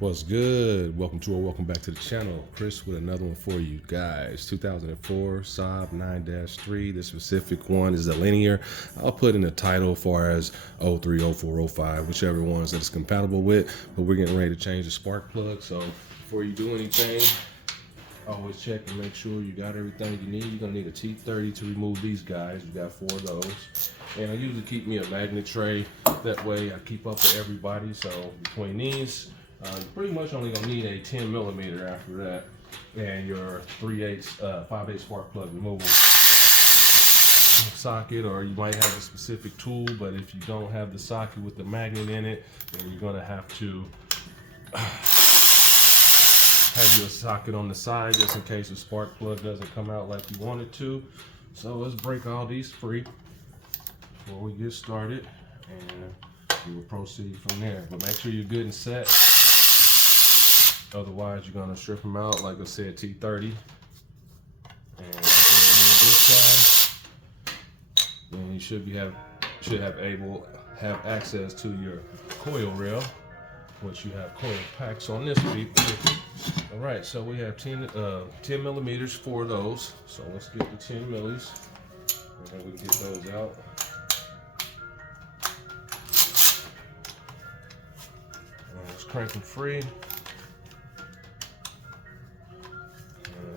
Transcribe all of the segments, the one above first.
What's good? Welcome back to the channel. Chris with another one for you guys. 2004 Saab 9-3. This specific one is a linear. I'll put in the title as far as 03, 04, 05, whichever ones that it's compatible with. But we're getting ready to change the spark plug. So before you do anything, always check and make sure you got everything you need. You're gonna need a T30 to remove these guys. You got 4 of those. And I usually keep me a magnet tray. That way I keep up with everybody. So between these, you're pretty much only gonna need a 10 millimeter after that, and your 5/8 spark plug removal socket, or you might have a specific tool. But if you don't have the socket with the magnet in it, then you're gonna have to have your socket on the side just in case the spark plug doesn't come out like you want it to. So let's break all these free before we get started, and we will proceed from there. But make sure you're good and set. Otherwise, you're gonna strip them out, like I said, T30. And this side, then you should have access to your coil rail, which you have coil packs on this beep. All right, so we have 10 millimeters for those. So let's get the 10 millis, and then we can get those out. And let's crank them free.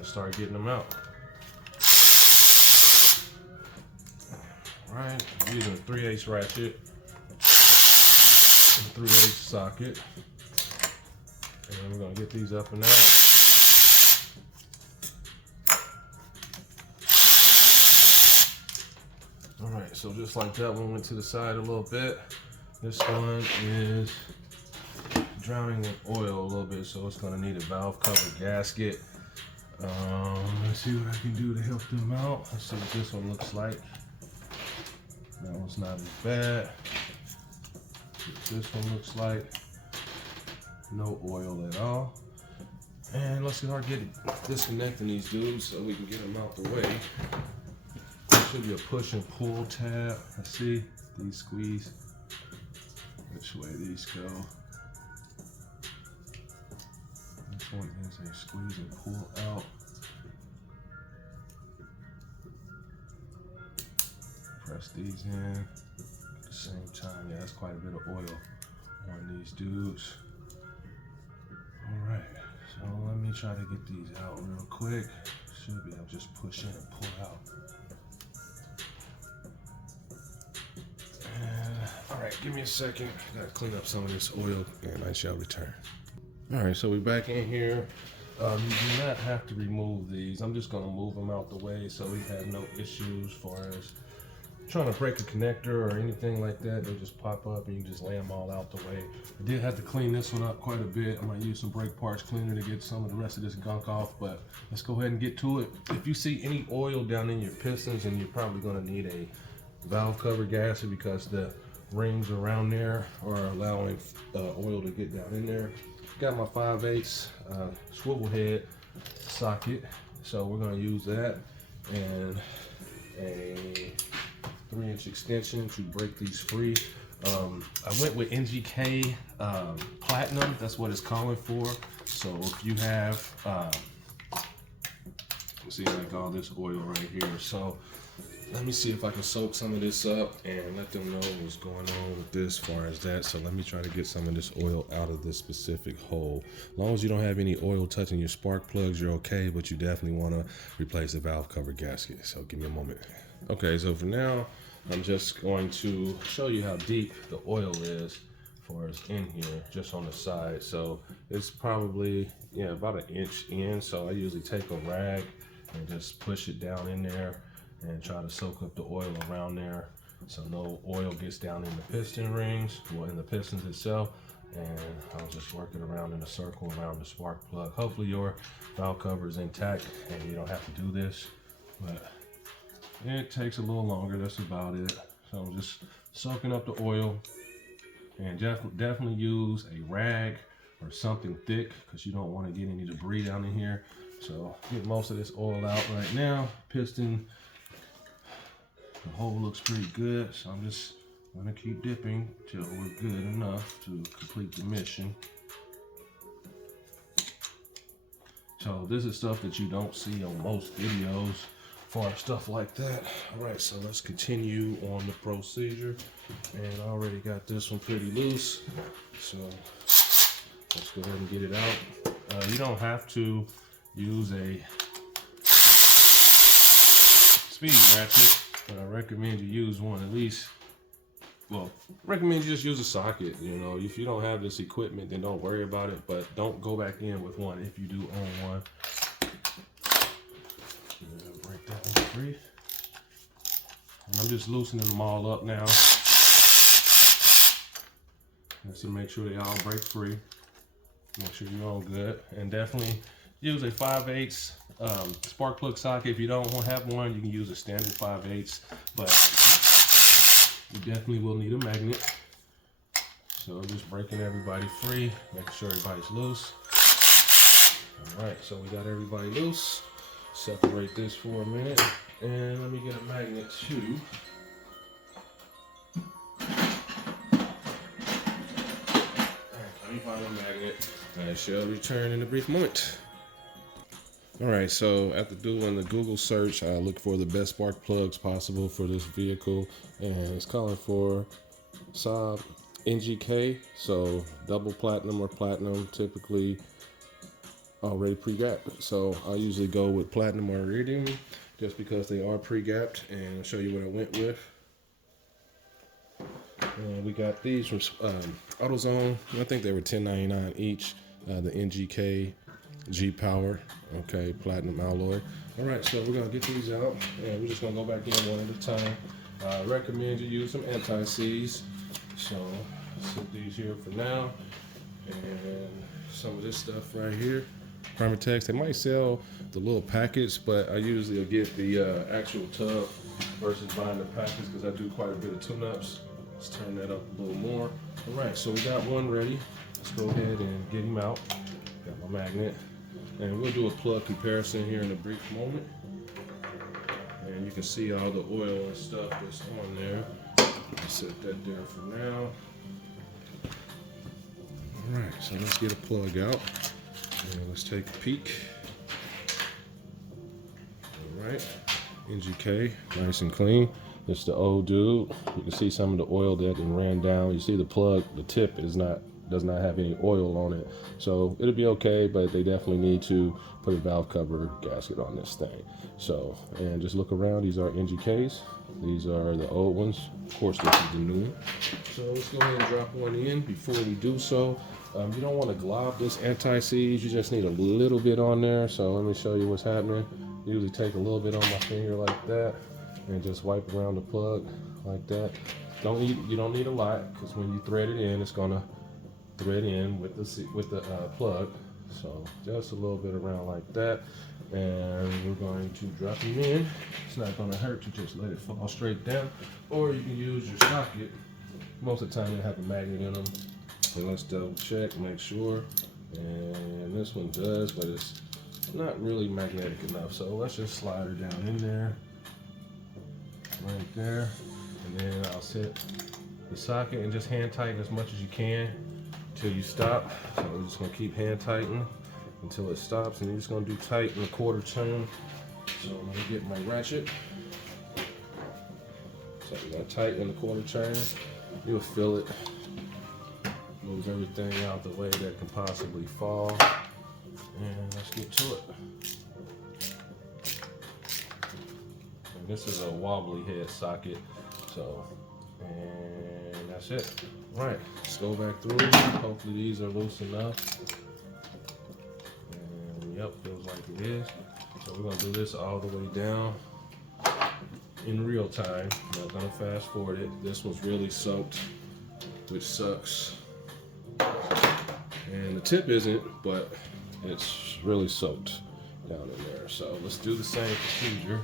Start getting them out. All right, I'm using a 3/8 ratchet, and 3/8 socket, and we're gonna get these up and out. All right, so just like that one went to the side a little bit. This one is drowning in oil a little bit, so it's gonna need a valve cover gasket. Let's see what I can do to help them out. Let's see what this one looks like. That one's not as bad. What this one looks like. No oil at all. And let's start disconnecting these dudes so we can get them out the way. There should be a push and pull tab. Let's see. These squeeze. Which way these go? This one is a squeeze and pull out. Press these in at the same time. Yeah, that's quite a bit of oil on these dudes. All right, so let me try to get these out real quick. Should be able to just push in and pull out. And, all right, give me a second. Gotta clean up some of this oil, and I shall return. All right, so we're back in here. You do not have to remove these. I'm just gonna move them out the way so we have no issues as far as trying to break a connector or anything like that. They'll just pop up and you just lay them all out the way. I did have to clean this one up quite a bit. I might use some brake parts cleaner to get some of the rest of this gunk off, but let's go ahead and get to it. If you see any oil down in your pistons, and you're probably gonna need a valve cover gasket because the rings around there are allowing oil to get down in there. Got my 5/8 swivel head socket, so we're gonna use that, and a 3-inch extension to break these free. I went with NGK Platinum. That's what it's calling for. So if you have, see, like all this oil right here. So let me see if I can soak some of this up and let them know what's going on with this as far as that. So let me try to get some of this oil out of this specific hole. As long as you don't have any oil touching your spark plugs, you're okay, but you definitely want to replace the valve cover gasket. So give me a moment. Okay, so for now, I'm just going to show you how deep the oil is for us in here, just on the side. So it's probably, yeah, about 1 inch in. So I usually take a rag and just push it down in there and try to soak up the oil around there so no oil gets down in the piston rings, well, in the pistons itself. And I'll just work it around in a circle around the spark plug. Hopefully your valve cover is intact and you don't have to do this, but it takes a little longer, that's about it. So I'm just soaking up the oil, and definitely use a rag or something thick because you don't want to get any debris down in here. So get most of this oil out right now. Piston, the hole looks pretty good, so I'm just gonna keep dipping till we're good enough to complete the mission. So this is stuff that you don't see on most videos for stuff like that. All right, so let's continue on the procedure. And I already got this one pretty loose. So let's go ahead and get it out. You don't have to use a speed ratchet, but I recommend you use one at least. Well, recommend you just use a socket. You know, if you don't have this equipment, then don't worry about it, but don't go back in with one if you do own one. Break that one free. And I'm just loosening them all up now. Just to make sure they all break free. Make sure you're all good. And definitely use a 5/8 spark plug socket. If you don't have one, you can use a standard 5/8, but you definitely will need a magnet. So just breaking everybody free, making sure everybody's loose. All right, so we got everybody loose. Separate this for a minute, and let me get a magnet too. Let me find a magnet. I shall return in a brief moment. All right, so after doing the Google search, I look for the best spark plugs possible for this vehicle, and it's calling for Saab NGK, so double platinum or platinum, typically already pre-gapped. So I usually go with platinum or iridium just because they are pre-gapped, and I'll show you what I went with. And we got these from AutoZone. I think they were $10.99 each. The NGK G Power, okay, platinum alloy. All right, so we're gonna get these out, and we're just gonna go back in one at a time. I recommend you use some anti-seize. So set these here for now, and some of this stuff right here. Primatex, they might sell the little packets, but I usually get the actual tub versus buying the packets because I do quite a bit of tune-ups. Let's turn that up a little more. All right, so we got one ready. Let's go ahead and get him out. Got my magnet. And we'll do a plug comparison here in a brief moment. And you can see all the oil and stuff that's on there. I'll set that there for now. All right, so let's get a plug out. And let's take a peek. All right, NGK, nice and clean. It's the old dude. You can see some of the oil that ran down. You see the plug, the tip does not have any oil on it. So it'll be okay, but they definitely need to put a valve cover gasket on this thing. So, and just look around, these are NGKs. These are the old ones. Of course, this is the new one. So let's go ahead and drop one in. Before we do so, you don't want to glob this anti-seize. You just need a little bit on there. So let me show you what's happening. Usually take a little bit on my finger like that and just wipe around the plug like that. You don't need a lot, because when you thread it in, it's gonna thread in with the plug. So just a little bit around like that, and we're going to drop them in. It's not going to hurt to just let it fall straight down, or you can use your socket. Most of the time they have a magnet in them. So let's double check, make sure. And this one does, but it's not really magnetic enough. So let's just slide her down in there, right there, and then I'll set the socket and just hand tighten as much as you can until you stop. So we're just gonna keep hand tightening until it stops, and you're just gonna do tight in a quarter turn. So I'm gonna get my ratchet. So we're gonna tighten in a quarter turn. You'll feel it. Move everything out the way that can possibly fall. And let's get to it. And this is a wobbly head socket. So, and that's it. All right, let's go back through. Hopefully these are loose enough. And yep, feels like it is. So we're gonna do this all the way down in real time. I'm not gonna fast forward it. This one's really soaked, which sucks. And the tip isn't, but it's really soaked down in there. So let's do the same procedure.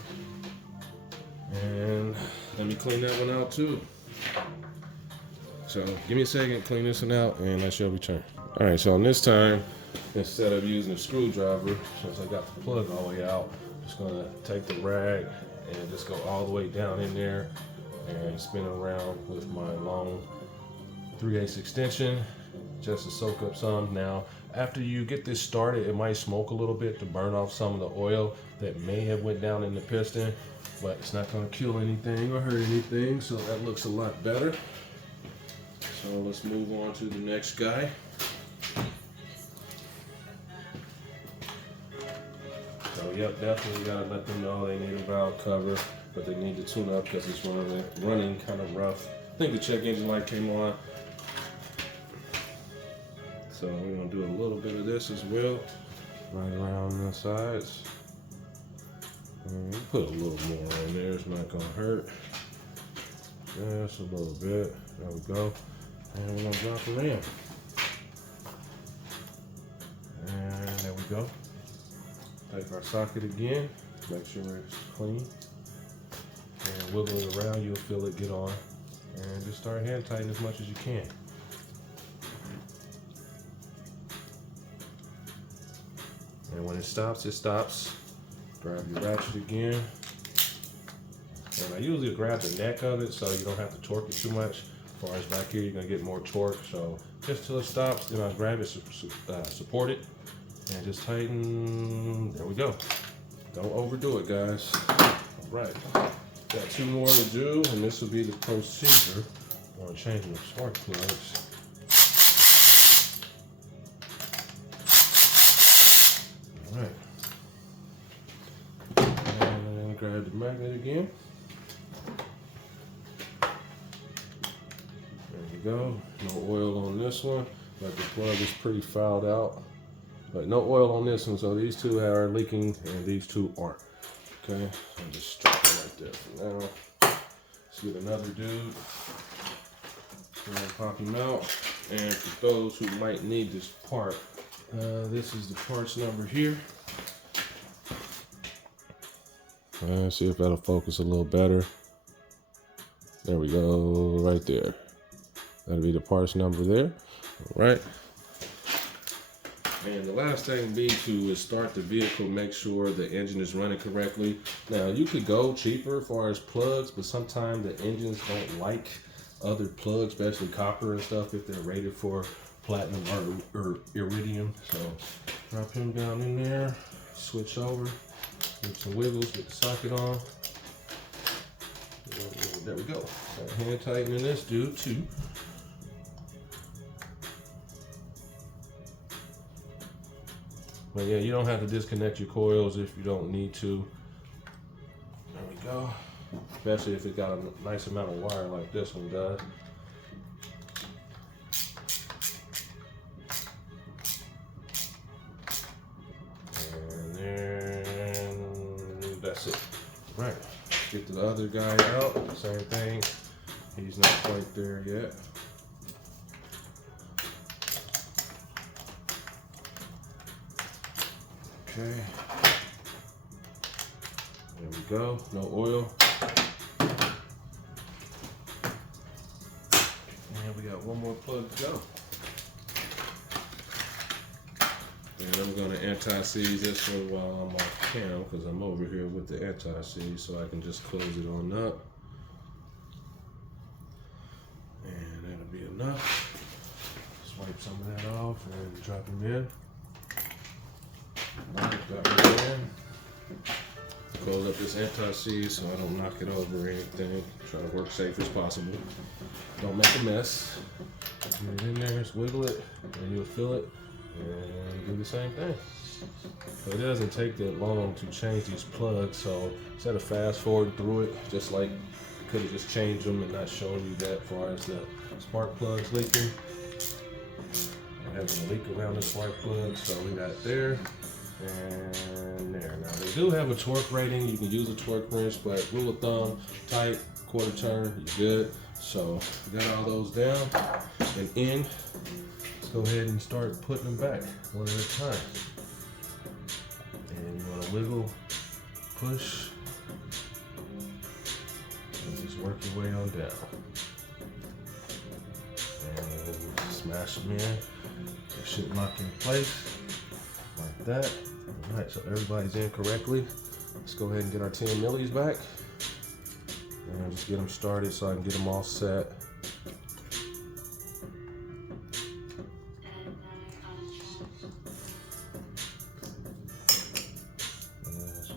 And let me clean that one out too. So give me a second, clean this one out, and I shall return. All right, so on this time, instead of using a screwdriver, since I got the plug all the way out, I'm just gonna take the rag and just go all the way down in there and spin it around with my long 3/8 extension just to soak up some. Now, after you get this started, it might smoke a little bit to burn off some of the oil that may have went down in the piston, but it's not gonna kill anything or hurt anything, so that looks a lot better. So let's move on to the next guy. So yep, definitely gotta let them know they need a valve cover, but they need to tune up because it's running kind of rough. I think the check engine light came on. So we're gonna do a little bit of this as well, right around the sides. And put a little more on there, it's not gonna hurt. Just a little bit, there we go. And we're gonna drop it in. And there we go. Take our socket again, make sure it's clean. And wiggle it around, you'll feel it get on. And just start hand tightening as much as you can. And when it stops, it stops. Grab your ratchet again. And I usually grab the neck of it so you don't have to torque it too much. As far as back here, you're gonna get more torque. So just till it stops, then I grab it, support it, and just tighten. There we go. Don't overdo it, guys. All right, got 2 more to do, and this will be the procedure on changing the spark plugs. All right. And then grab the magnet again. There you go. No oil on this one, but the plug is pretty fouled out. But no oil on this one, so these 2 are leaking and these 2 aren't. Okay, so just strap it right there for now. Let's get another dude. So pop him out. And for those who might need this part, this is the parts number here. See if that'll focus a little better. There we go, right there. That'll be the parts number there. All right. And the last thing is start the vehicle, make sure the engine is running correctly. Now you could go cheaper as far as plugs, but sometimes the engines don't like other plugs, especially copper and stuff, if they're rated for platinum or iridium. So drop him down in there, switch over, give some wiggles, get the socket on. There we go. Hand tightening this dude too. But yeah, you don't have to disconnect your coils if you don't need to. There we go. Especially if it got a nice amount of wire like this one does. And then that's it. Right. Get the other guy out. Same thing. He's not quite there yet. Okay, there we go, no oil. And we got 1 more plug to go. And I'm gonna anti-seize this one while I'm off cam because I'm over here with the anti-seize, so I can just close it on up. And that'll be enough. Swipe some of that off and drop them in. Close up this anti-seize so I don't knock it over or anything. Try to work safe as possible. Don't make a mess. Get it in there, just wiggle it, and you'll feel it, and do the same thing. So it doesn't take that long to change these plugs, so instead of fast forward through it, just like you could have just changed them and not shown you that far as the spark plugs leaking. Having a leak around the spark plug, so we got it there. And there. Now they do have a torque rating. You can use a torque wrench, but rule of thumb, tight, quarter turn, you're good. So we got all those down and in. Let's go ahead and start putting them back one at a time. And you want to wiggle, push, and just work your way on down. And smash them in. It should lock in place like that. All right, so everybody's in correctly. Let's go ahead and get our 10 millis back and just get them started so I can get them all set.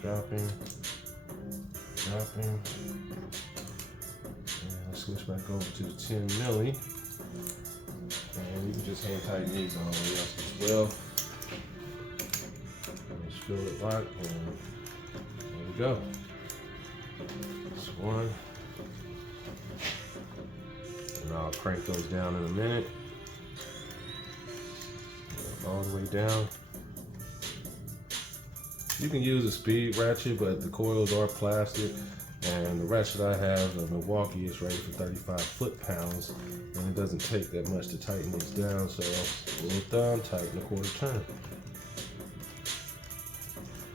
dropping. And let's switch back over to the 10 milli. And you can just hand tighten these all the way up as well. Just feel it lock, and there we go. That's one. And I'll crank those down in a minute. All the way down. You can use a speed ratchet, but the coils are plastic. And the ratchet I have, the Milwaukee, is rated for 35 foot-pounds, and it doesn't take that much to tighten these down. So rule of thumb, tighten a quarter turn.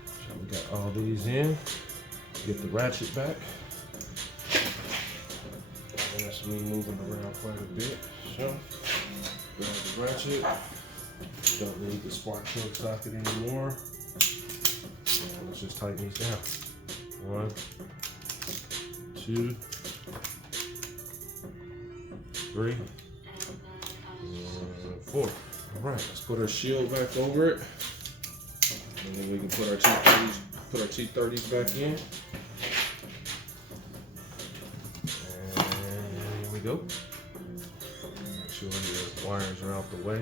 So we got all these in. Get the ratchet back. That's me moving around quite a bit. So grab the ratchet. Don't need the spark plug socket anymore. And let's just tighten these down. 1, 2, 3, and 4. All right, let's put our shield back over it, and then we can put our T30s back in. And here we go. Make sure your wires are out the way.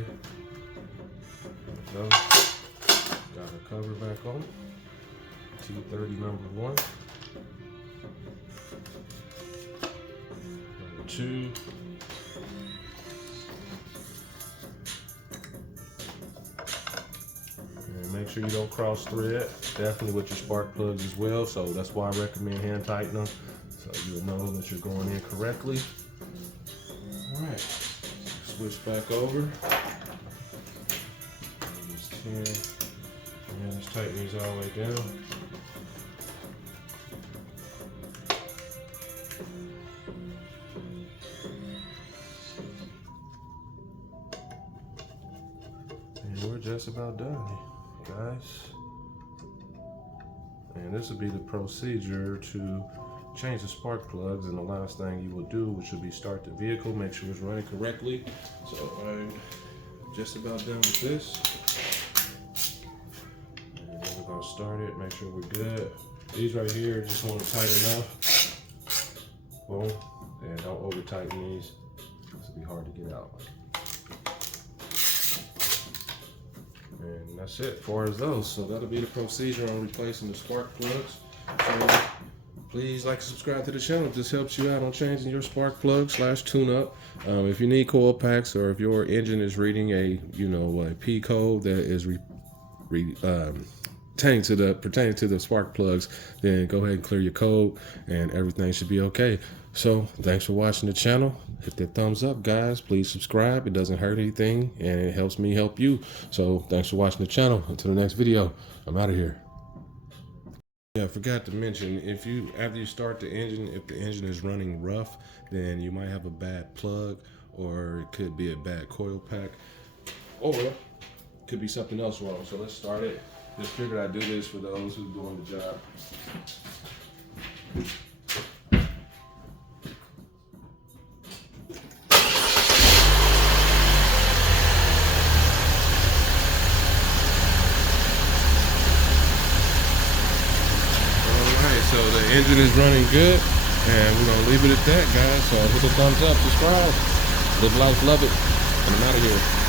There we go. Got our cover back on. T30 number 1. Number 2. And make sure you don't cross thread. Definitely with your spark plugs as well. So that's why I recommend hand tighten them. So you'll know that you're going in correctly. All right. Switch back over. There's 10. And let's tighten these all the way down. And we're just about done, guys. And this will be the procedure to change the spark plugs, and the last thing you will do, which will be start the vehicle, make sure it's running correctly. So I'm just about done with this. And then we're gonna start it, make sure we're good. These right here, just want to tighten up. Boom. And don't over tighten these. This will be hard to get out. And that's it as far as those. So that'll be the procedure on replacing the spark plugs. So please like and subscribe to the channel. This helps you out on changing your spark plug / tune-up. If you need coil packs, or if your engine is reading a a P code that is pertaining to the spark plugs, then go ahead and clear your code, and everything should be okay. So thanks for watching the channel. Hit that thumbs up, guys. Please subscribe. It doesn't hurt anything, and it helps me help you. So thanks for watching the channel. Until the next video, I'm out of here. Yeah, I forgot to mention, after you start the engine, if the engine is running rough, then you might have a bad plug, or it could be a bad coil pack, or it could be something else wrong. So let's start it. Just figured I'd do this for those who are doing the job. So the engine is running good, and we're gonna leave it at that, guys. So hit the thumbs up, subscribe, live life, love it, and I'm out of here.